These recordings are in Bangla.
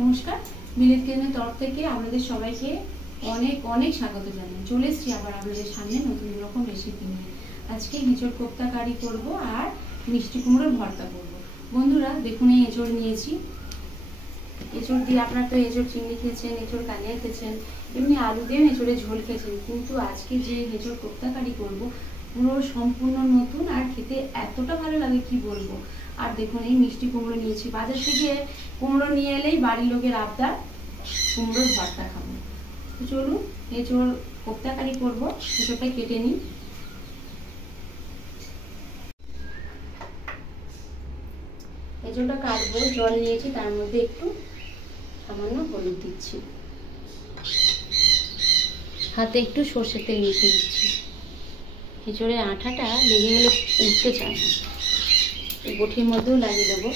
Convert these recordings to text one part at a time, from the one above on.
নমস্কার, মিলেট কিচেনের তরফ থেকে আপনাদের সবাইকে অনেক অনেক স্বাগত জানাই। চলে এসেছি আবার আপনাদের সামনে নতুন রকম রেসিপি নিয়ে। আজকে এঁচোড় কোপ্তা কারি করব আর মিষ্টি কুমড়োর ভর্তা করব। বন্ধুরা দেখুন, এই এঁচোড় নিয়েছি। এঁচোড় দিয়ে আপনারা তো এঁচোড় চিংড়ি খেয়েছেন, এঁচোড় কালিয়া খেয়েছেন, এমনি আলু দিয়ে এঁচোড়ের ঝোল খেয়েছেন, কিন্তু আজকে যে এঁচোড় কোপ্তা কারি করব পুরো সম্পূর্ণ নতুন আর খেতে এতটা ভালো লাগে কি বলবো। আর দেখুন, এই মিষ্টি কুমড়ো নিয়েছি। বাজার থেকে কুমড়ো নিয়ে এলেই বাড়ির লোকের আবদার কুমড়োর ভর্তা খাবো। তো চলুন এঁচোড় কোপ্তা কারি করবো। এঁচোড়টা কেটে নিই। এঁচোড়টা কাটবো, জল নিয়েছি, তার মধ্যে একটু সামান্য হলুদ দিচ্ছি, হাতে একটু সর্ষের তেল মিশিয়ে দিচ্ছি। এঁচোড়ের আঠাটা লেগে গেলে উঠতে চায় না, বটির মধ্যেও লাগিয়ে দেবো।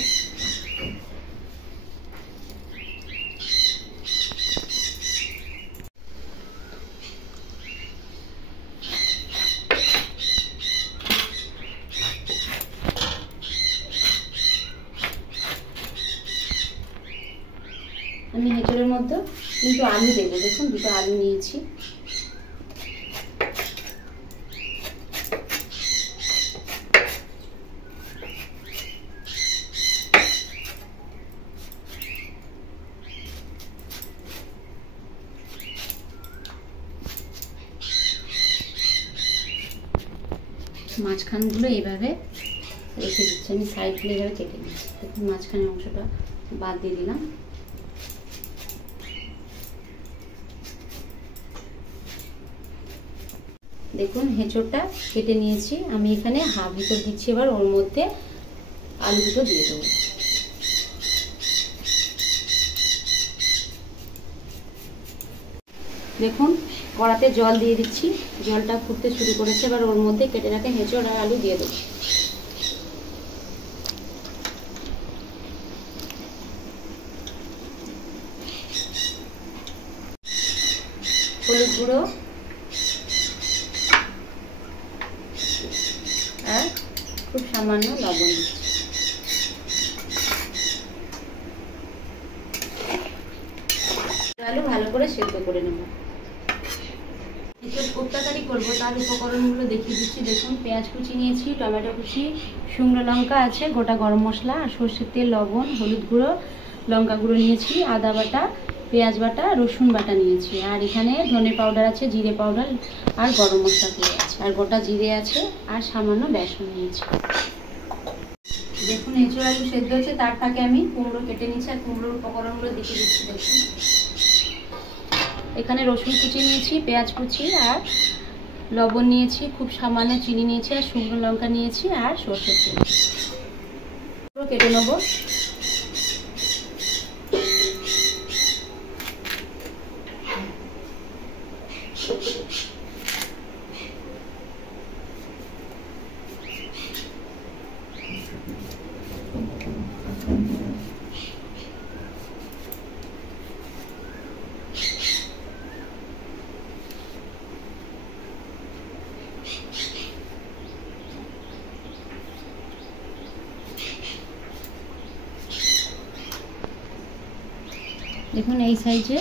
আমি এঁচোড়ের মধ্যে কিন্তু আলু দেবো। দেখুন, দুটো আলু নিয়েছি। মাঝখানগুলো এইভাবে রেখে দিচ্ছি, আমি সাইডগুলো এইভাবে কেটে নিচ্ছি। দেখুন, মাঝখানের অংশটা বাদ দিয়ে দিলাম। দেখুন, এঁচোড়টা কেটে নিয়েছি। আমি এখানে হাফ এঁচোড় দিচ্ছি। এবার ওর মধ্যে আলু দুটো দিয়ে দেবো। দেখুন, কড়াতে জল দিয়ে দিচ্ছি, জলটা ফুটতে শুরু করেছে। এবার ওর মধ্যে কেটে রাখা এঁচোড় আর আলু দিয়ে দেবো। হলুদ গুঁড়ো আর খুব সামান্য লবণ দিচ্ছি। আলু ভালো করে সেদ্ধ করে নেব। এঁচোড় কোপ্তা কারি করবো, তার উপকরণগুলো দেখিয়ে দিচ্ছি। দেখুন, পেঁয়াজ কুচি নিয়েছি, টমেটো কুচি, শুকনো লঙ্কা আছে, গোটা গরম মশলা আর সর্ষের তেল, লবণ, হলুদ গুঁড়ো, লঙ্কা গুঁড়ো নিয়েছি, আদা বাটা, পেঁয়াজ বাটা, রসুন বাটা নিয়েছি। আর এখানে ধনে পাউডার আছে, জিরে পাউডার আর গরম মশলা দিয়ে আছে, আর গোটা জিরে আছে, আর সামান্য বেসন নিয়েছি। দেখুন, এঁচোড় আলু সেদ্ধ হচ্ছে, তার ফাঁকে আমি কুমড়ো কেটে নিচ্ছি আর কুমড়োর উপকরণগুলো দেখিয়ে দিচ্ছি। দেখুন, এখানে রসুন কুচি নিয়েছি, পেঁয়াজ কুচি আর লবণ নিয়েছি, খুব সামান্য চিনি নিয়েছি, আর শুকনো লঙ্কা নিয়েছি, আর সর্ষের তেল কেটে নেব। দেখুন, এই সাইজে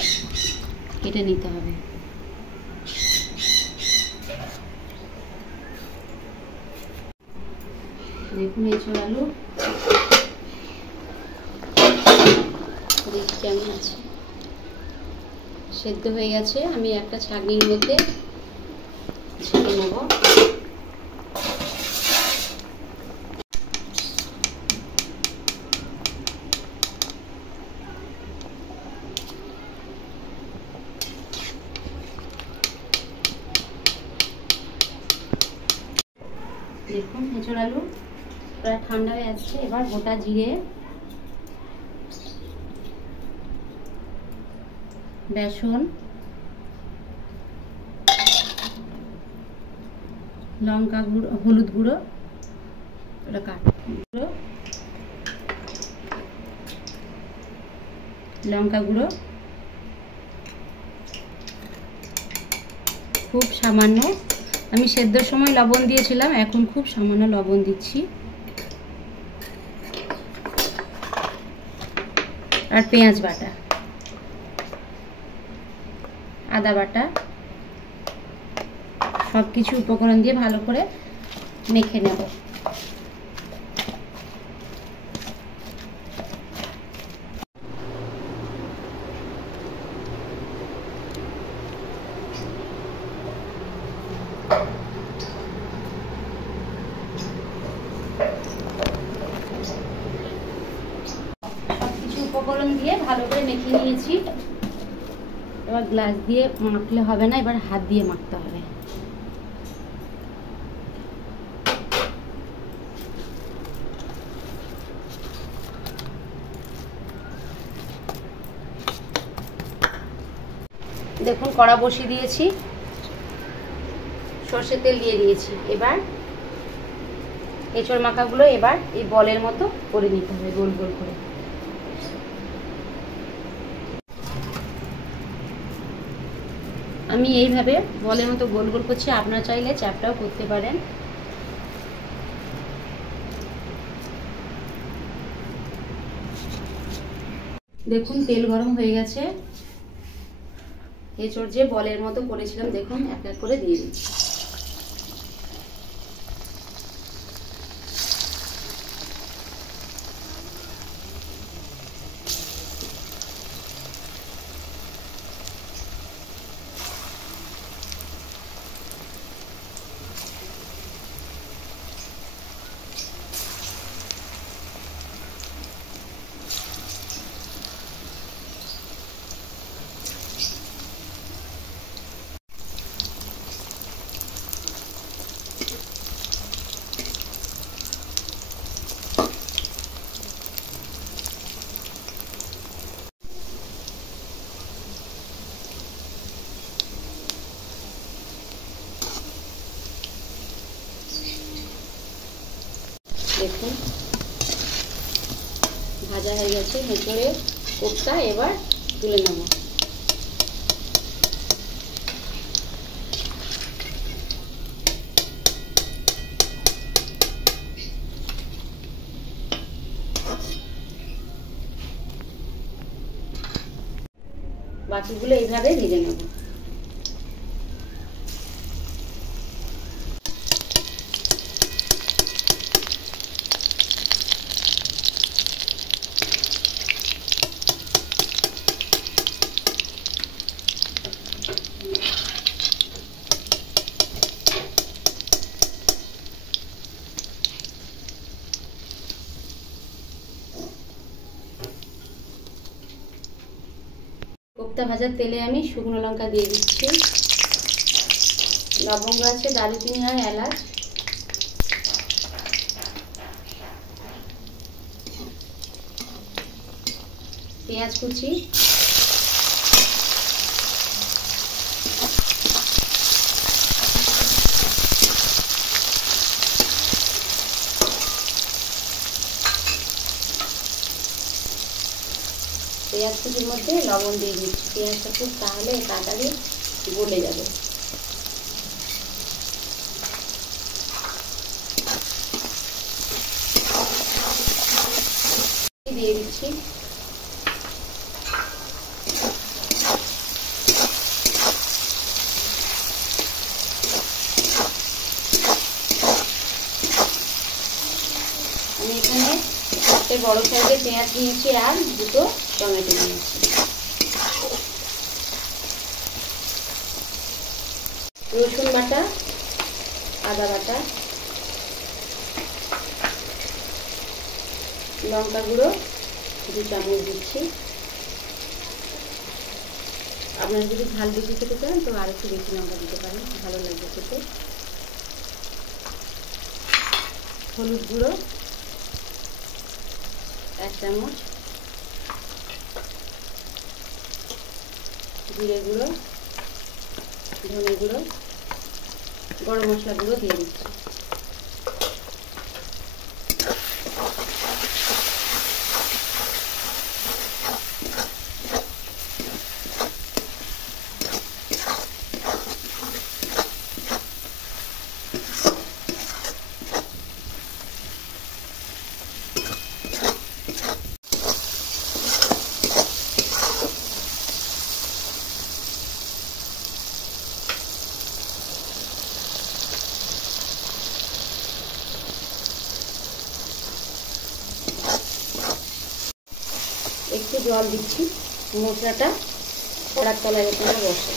কেটে নিতে হবে। দেখুন, এঁচোড় আলু দেখি কেমন আছে, সেদ্ধ হয়ে গেছে। আমি একটা ছাঁকনির মধ্যে ছেঁকে নেব। দেখুন, এঁচোড় আলু প্রায় ঠান্ডা হয়ে আসছে। এবার গোটা জিরে, বেসন, লঙ্কা গুঁড়ো, হলুদ গুঁড়ো, লঙ্কা গুঁড়ো, খুব সামান্য, আমি সেদ্ধর সময় লবণ দিয়েছিলাম, এখন খুব সামান্য লবণ দিচ্ছি। আর পেঁয়াজ বাটা। আদা বাটা, সব কিছু উপকরণ দিয়ে ভালো করে মেখে নেব। উপকরণ দিয়ে ভালো করে মেখে নিয়েছি। এবার গ্লাস দিয়ে মাখলে হবে না, এবার হাত দিয়ে মাখতে হবে। দেখুন কড়া বসিয়ে দিয়েছি, সর্ষের তেল দিয়ে দিয়েছি। এবার এঁচড় মাখাগুলো এবার এই বলের মতো করে নিতে হবে, গোল গোল করে। আমি এইভাবে বলের মতো গোল গোল করছি, আপনারা চাইলে চ্যাপটাও করতে পারেন। দেখুন তেল গরম হয়ে গেছে, এঁচড় যে বলের মতো করেছিলাম দেখুন এক এক করে দিয়ে দিচ্ছি। দেখুন ভাজা হয়ে গেছে এঁচড়ের কোপ্তা, এবার তুলে নেব। বাকিগুলো এইভাবে ভেজে নেব। কোপ্তা ভাজার তেলে আমি শুকনো লঙ্কা দিয়ে দিচ্ছি, লবঙ্গ আছে, দারুচিনি আর এলাচ, পেঁয়াজ কুচি, পেঁয়াজ কুচির মধ্যে লবণ দিয়ে দিচ্ছি। পেঁয়াজটা খুব তাহলে তাড়াতাড়ি গলে যাবে। দিয়ে দিচ্ছি আমি এখানে একটা বড় সাইজের পেঁয়াজ নিয়েছি আর দুটো টমেটো নিয়েছি। রসুন বাটা, আদা বাটা, লঙ্কা গুঁড়ো 2 চামচ দিচ্ছি। আপনারা যদি ঝাল বেশি খেতে চান তো আর একটু বেশি লঙ্কা দিতে পারেন, ভালো লাগবে খেতে। হলুদ গুঁড়ো 1 চামচ, জিরে গুঁড়ো, ধনে গুঁড়ো, গরম মশলা গুঁড়ো দিয়ে দিচ্ছি। জল দিচ্ছি, মশলাটা কড়ার তলায় যাতে না বসে।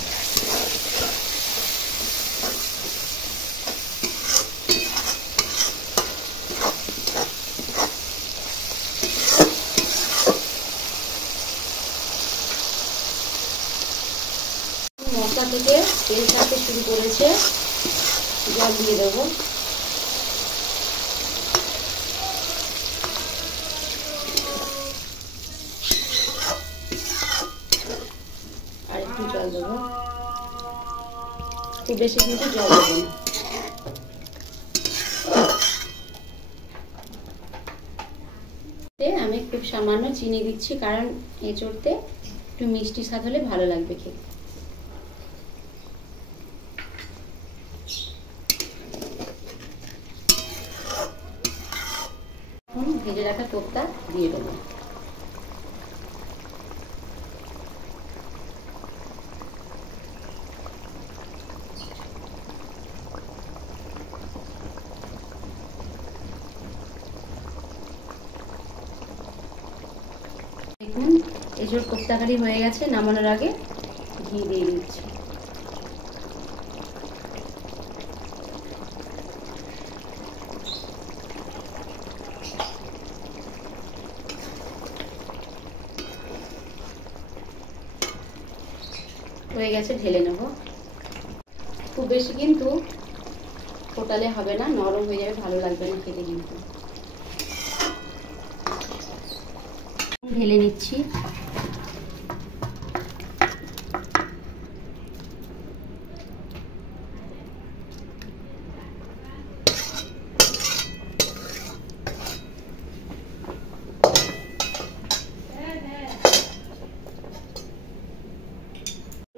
মশলা থেকে তেল ছাড়তে শুরু করেছে, জল দিয়ে দেবো। আর একটু জল দেবো, খুব বেশি কিন্তু জল দেবো না। আমি খুব সামান্য চিনি দিচ্ছি, কারণ এঁচোড়তে একটু মিষ্টি স্বাদ হলে ভালো লাগবে খেতে। ভেজে রাখা কোপ্তা দিয়ে দেবো। দেখুন এঁচোড় কোপ্তা কারি হয়ে গেছে। নামানোর আগে ঘি দিয়ে দিচ্ছি। হয়ে গেছে, ঢেলে নেব। খুব বেশি কিন্তু ফোটালে হবে না, নরম হয়ে যাবে, ভালো লাগবে না খেতে। কিন্তু ঢেলে নিচ্ছি।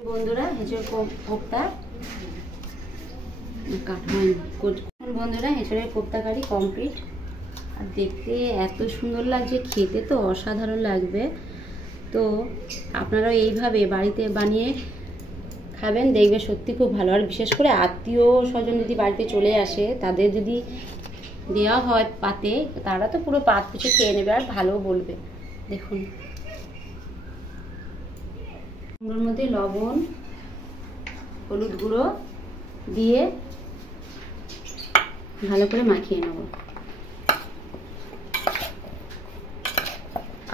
বন্ধুরা এঁচোড় কোপ্তা বন্ধুরা এঁচোড়ের কোপ্তা কারি কমপ্লিট। আর দেখতে এত সুন্দর লাগছে, খেতে তো অসাধারণ লাগবে। তো আপনারা এইভাবে বাড়িতে বানিয়ে খাবেন, দেখবে সত্যি খুব ভালো। আর বিশেষ করে আত্মীয় স্বজন যদি বাড়িতে চলে আসে, তাদের যদি দেওয়া হয় পাতে, তারা তো পুরো পাত পিছু খেয়ে নেবে আর ভালো বলবে। দেখুন কুমড়োর মধ্যে লবণ, হলুদ গুঁড়ো দিয়ে ভালো করে মাখিয়ে নেব।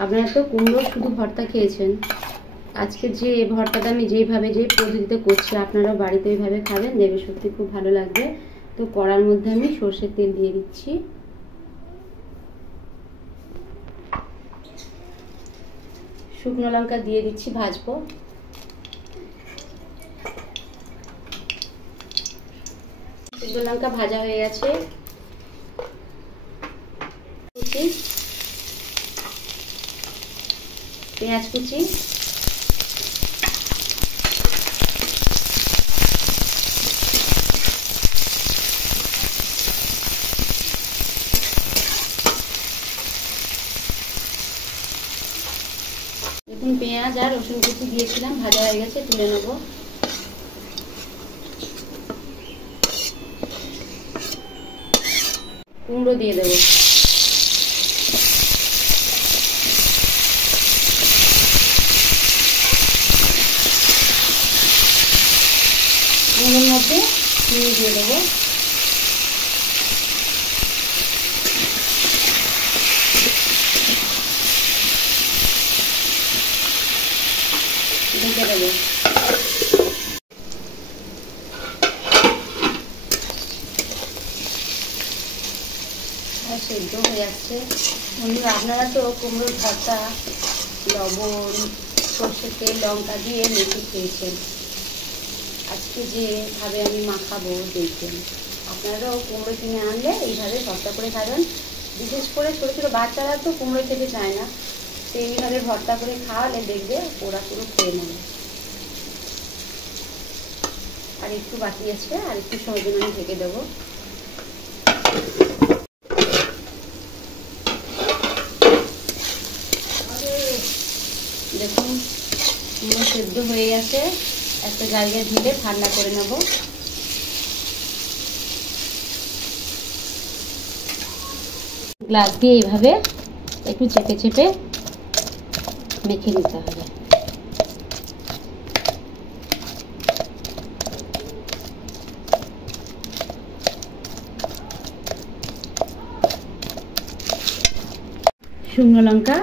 আপনারা তো কুমড়ো শুধু ভর্তা খেয়েছেন, আজকে যে ভর্তাটা আমি যেইভাবে যে পদ্ধতিতে করছি, আপনারাও বাড়িতে এইভাবে খাবেন, দেখবে সত্যি খুব ভালো লাগবে। তো কড়ার মধ্যে আমি সর্ষের তেল দিয়ে দিচ্ছি। শুকনো লঙ্কা দিয়ে দিচ্ছি, ভাজবো। শুকনো লঙ্কা ভাজা হয়ে গেছে। পেঁয়াজ কুচি, দেখুন পেঁয়াজ আর রসুন কুচি দিয়েছিলাম, ভাজা হয়ে গেছে, তুলে নেব। কুমড়ো দিয়ে দেব। কুমড়োর মধ্যে চিনি দিয়ে দেবো। ঢেকে দেবো। সেদ্ধ হয়ে যাচ্ছে। বন্ধুরা আপনারা তো কুমড়োর ভর্তা লবণ, সর্ষের তেল, লঙ্কা দিয়ে মেখে খেয়েছেন। আজকে যেভাবে আমি মাখাবো দেখবেন, আপনারাও কুমড়ো কিনে আনলে এইভাবে ভর্তা করে খাবেন। বিশেষ করে ছোটো ছোটো বাচ্চারা তো কুমড়ো খেতে চায় না, তো এইভাবে ভর্তা করে খাওয়ালে দেখবে ওরা পুরো খেয়ে নেবে। আর একটু বাকি আছে, আর একটু সময় জন্য আমি ঢেকে দেবো। দেখুন কুমড়ো সেদ্ধ হয়ে গেছে, একটা জায়গায় ঢেলে ঠান্ডা করে নেব। গ্লাস দিয়ে এইভাবে একটু চেপে চেপে মেখে নিতে হবে। শুকনো লঙ্কা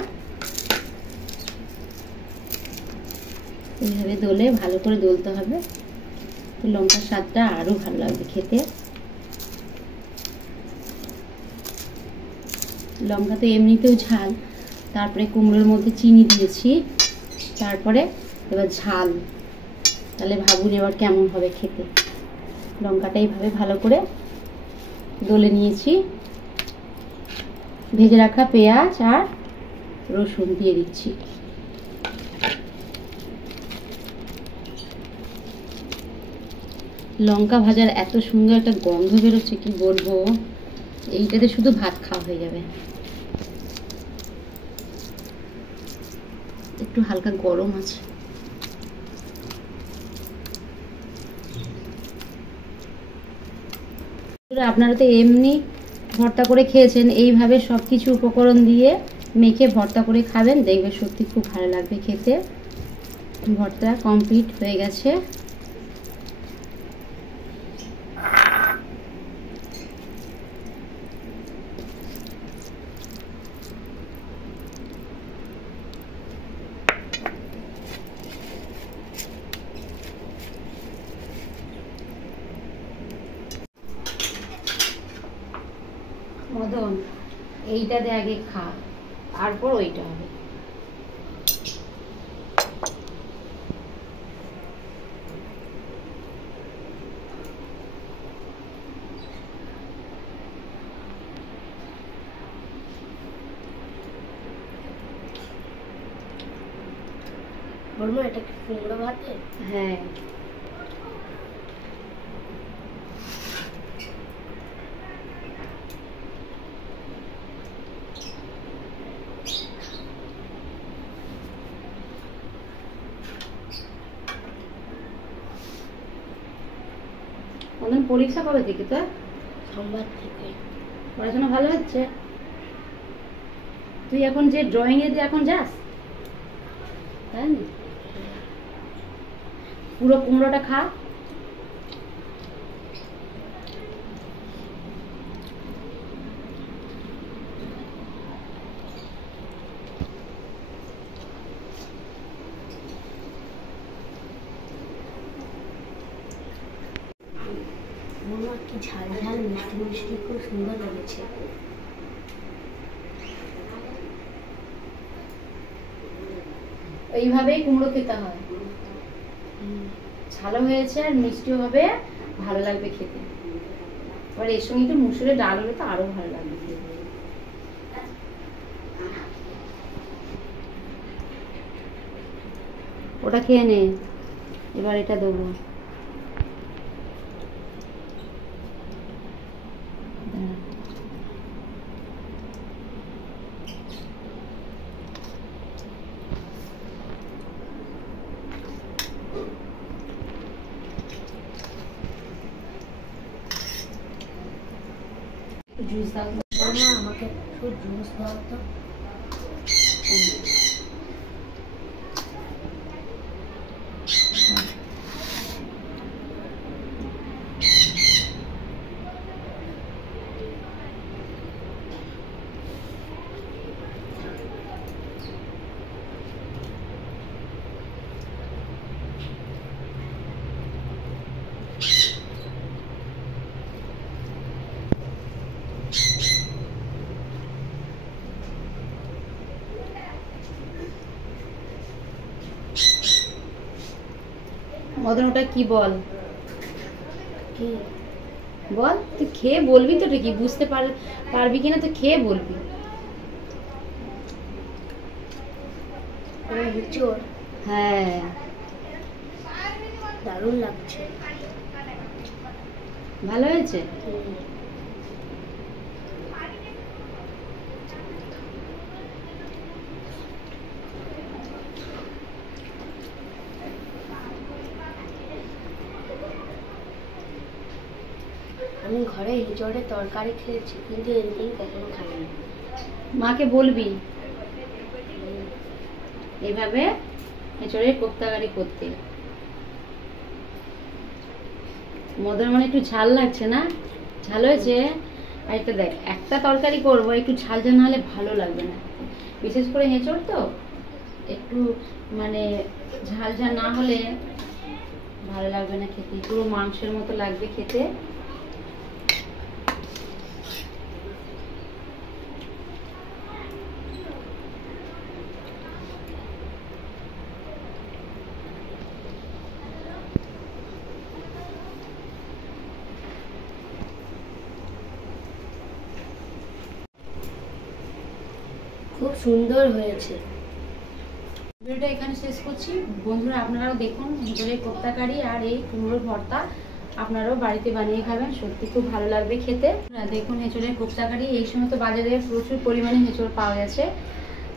এইভাবে দলে ভালো করে দলতে হবে, লঙ্কার স্বাদটা আরো ভালো লাগবে খেতে। লঙ্কা তো এমনিতেও ঝাল, তারপরে কুমড়োর মধ্যে চিনি দিয়েছি, তারপরে এবার ঝাল, তাহলে ভাবুন এবার কেমন হবে খেতে। লঙ্কাটা এইভাবে ভালো করে দলে নিয়েছি, ভেজে রাখা পেঁয়াজ আর রসুন দিয়ে দিচ্ছি। লঙ্কা ভাজার এত সুন্দর একটা গন্ধ বেরোচ্ছে, কি বলবো, এইটাতে শুধু ভাত খাওয়া হয়ে যাবে। একটু হালকা গরম আছে। আপনারা তো এমনি ভর্তা করে খেয়েছেন, এইভাবে সবকিছু উপকরণ দিয়ে মেখে ভর্তা করে খাবেন, দেখবে সত্যি খুব ভালো লাগবে খেতে। ভর্তা কমপ্লিট হয়ে গেছে। মদন, এইটা দিয়ে আগে খা, তারপর ওইটা হবে। বলবো এটা কি কুমড়ো ভাতে? হ্যাঁ, পরীক্ষা কবে থেকে তোর? সোমবার থেকে। পড়াশোনা ভালো হচ্ছে? তুই এখন যে ড্রয়িং এ এখন যাস, তাই না? পুরো কুমড়োটা খা। কি ঝাল ঝাল মিষ্টি মিষ্টি, খুব সুন্দর লেগেছে। এইভাবেই কুমড়ো খেতে হয়, ঝালও হয়েছে আর মিষ্টিও হবে, ভালো লাগবে খেতে। আর এর সঙ্গে একটু মুসুরের ডাল হলে তো আরো ভালো লাগবে খেতে। ওটা খেয়ে নে, এবার এটা দেবো। জুস দাও না, আমাকে একটু জুস দাও তো। মদন ওটা কি বল, কি বল তুই খেয়ে বলবি তো, কি বুঝতে পারবি কিনা তো খেয়ে বলবি। হ্যাঁ, দারুণ লাগছে, ভালো হয়েছে। আমি ঘরে এঁচড়ের তরকারি খেয়েছি, কিন্তু এরকম কখনো খাইনি। মাকে বলবি এইভাবে এঁচড়ের কোপ্তা কারি করতে। মদন মানে একটু ঝাল লাগছে না? ঝাল হয়েছে? আর এটা দেখ, একটা তরকারি করবো, একটু ঝাল ঝাল না হলে ভালো লাগবে না। বিশেষ করে এঁচড় তো একটু মানে ঝাল ঝাল না হলে ভালো লাগবে না খেতে, পুরো মাংসের মতো লাগবে খেতে। খুব সুন্দর হয়েছে। ভিডিওটা এখানে শেষ করছি বন্ধুরা। আপনারাও দেখুন এঁচড়ের কোপ্তা কারি আর এই কুমড়োর ভর্তা, আপনারাও বাড়িতে বানিয়ে খাবেন, সত্যি খুব ভালো লাগবে খেতে। দেখুন এঁচড়ের কোপ্তা কারি, এই সময় তো বাজারে প্রচুর পরিমাণে এঁচড় পাওয়া যাচ্ছে,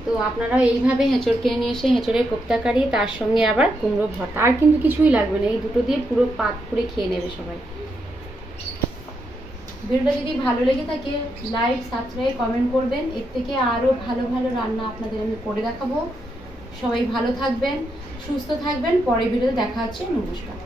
তো আপনারাও এইভাবে এঁচড় কিনে নিয়ে এসে এঁচড়ের কোপ্তা কারি, তার সঙ্গে আবার কুমড়ো ভর্তা, আর কিন্তু কিছুই লাগবে না, এই দুটো দিয়ে পুরো পাত করে খেয়ে নেবে সবাই। ভিডিওটা যদি ভালো লেগে থাকে লাইক, সাবস্ক্রাইব, কমেন্ট করবেন। এর থেকে আরও ভালো ভালো রান্না আপনাদের আমি করে দেখাবো। সবাই ভালো থাকবেন, সুস্থ থাকবেন। পরের ভিডিওতে দেখা হচ্ছে। নমস্কার।